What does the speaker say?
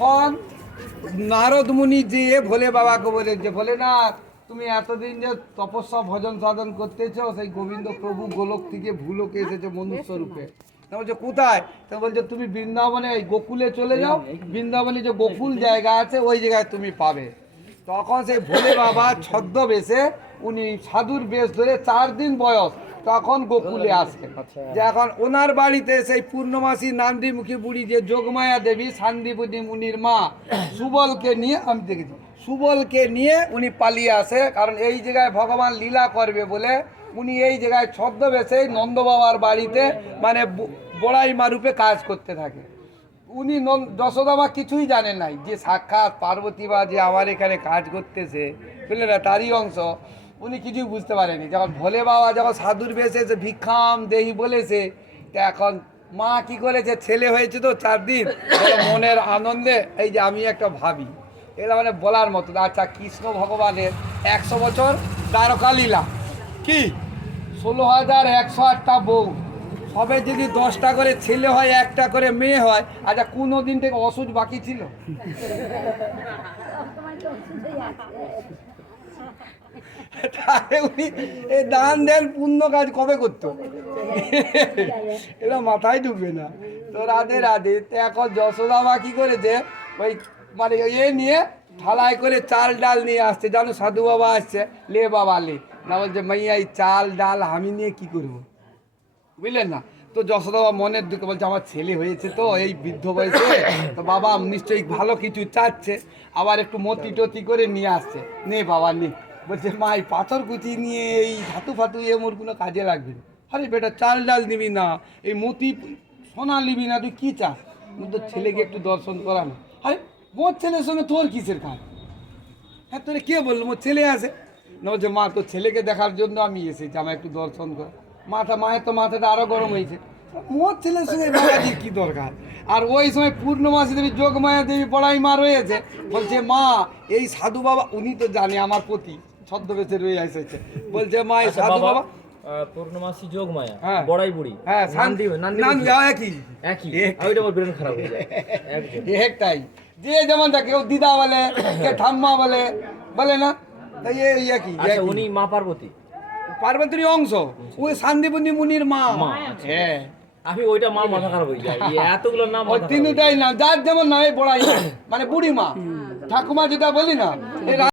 তখন নারদ মুনি যেয়ে ভোলে বাবাকে বলে যে ভোলেনাথ তুমি এতদিন যে তপস্যা ভজন সাধন করতেছ সেই গোবিন্দ প্রভু গোলক থেকে ভূলোকে এসেছে মনুষ্য রূপে। তা বলছে কোথায়? তা বলছে তুমি বৃন্দাবনে এই গোকুলে চলে যাও, বৃন্দাবনে যে গোকুল জায়গা আছে ওই জায়গায় তুমি পাবে। তখন সেই ভোলে বাবা ছদ্মবেশে উনি সাধুর বেশ ধরে 4 দিন বয়স তখন গোকুলে আসেন। যে এখন ওনার বাড়িতে সেই পূর্ণমাসী নান্দিমুখী বুড়ি যে যোগমায়া দেবী শান্তিপুরী মুনির মা সুবলকে নিয়ে, আমি দেখেছি সুবলকে নিয়ে উনি পালিয়ে আসে, কারণ এই জায়গায় ভগবান লীলা করবে বলে উনি এই জায়গায় ছদ্মবেশে নন্দ বাবার বাড়িতে মানে বড়াই মারুপে কাজ করতে থাকে। উনি যশোদামা কিছুই জানেন নাই যে সাক্ষাৎ পার্বতী বা যে আমার এখানে কাজ করতেছে, বুঝলেন না, তারই অংশ। উনি কিছুই বুঝতে পারেনি। যখন ভোলে বাবা যখন সাধুর বেশে এসে ভিক্ষাম দেহি বলেছে, তা এখন মা কি করেছে, ছেলে হয়েছে তো 4 দিন, মনের আনন্দে এই যে আমি একটা ভাবি, এটা মানে বলার মতো। আচ্ছা, কৃষ্ণ ভগবানের 100 বছর দ্বারকা লীলা কি 16,108টা বউ, সবে যদি 10টা করে ছেলে হয়, 1টা করে মেয়ে হয়, আচ্ছা কোনো দিন থেকে অসুখ বাকি ছিল? তাহলে উনি এই দান দেন পুণ্য কাজ কবে করতো? এটা মাথায় ঢুকবে না। তো রাধে রাধে। তো এখন যশোদামা কি করেছে, ওই মানে এ নিয়ে থালায় করে চাল ডাল নিয়ে আসছে। জানো সাধু বাবা আসছে, লে বাবা লে, না বলছে মাইয়া এই চাল ডাল আমি নিয়ে কি করবো, বুঝলেন না। তো যশোদাবা মনের দুঃখে বলছে আমার ছেলে হয়েছে তো এই বৃদ্ধ বয়সে, তো বাবা নিশ্চয়ই ভালো কিছু চাচ্ছে, আবার একটু মতি টতি করে নিয়ে আসছে। নে বাবা নে। বলছে মা এই পাথর কুচি নিয়ে এই ধাতু ফাতু এ মোর কোনো কাজে লাগবে না। আরে বেটা চাল ডাল নিবি না, এই মতি সোনা নিবি না, তুই কী চাস? তোর ছেলেকে একটু দর্শন করা না। আরে মোর ছেলের সঙ্গে তোর কিসের কাজ? হ্যাঁ তোরে কে বললো মোর ছেলে আছে? না বলছে মা তোর ছেলেকে দেখার জন্য আমি এসেছি, আমার একটু দর্শন কর। মায়ের তো মাথাটা আরো গরম হয়েছে, মোর ছেলের সঙ্গে বাবাজির কি দরকার? আর ওই সময় পূর্ণমাসী দেবী যোগমায়া দেবী বড়াই মা রয়েছে, বলছে মা এই সাধু বাবা, উনি তো জানে আমার প্রতি ছদ্মবেশে রয়ে এসেছে, বলছে মা এই সাধু বাবা পূর্ণমাসী যোগমায়া হ্যাঁ বড়াই বুড়ি হ্যাঁ নান্দি একই একই ওইটা আমার ব্রেন খারাপ হয়ে যায় একটাই। যে যেমনটা কেউ দিদা বলে, কে ঠাম্মা বলে, বলে না, তাই এই একই। আচ্ছা উনি মা পার্বতী, পার্বতীর অংশ, ওই শান্তিপুরী মুনির মা। হ্যাঁ আমি ওইটা মা মাথা খারাপ হয়ে যায়, এতগুলো নাম ওই তিনটাই নাম, যার যেমন নাম, এই বড়াই মানে বুড়ি মা ঠাকুমা যেটা বলি না।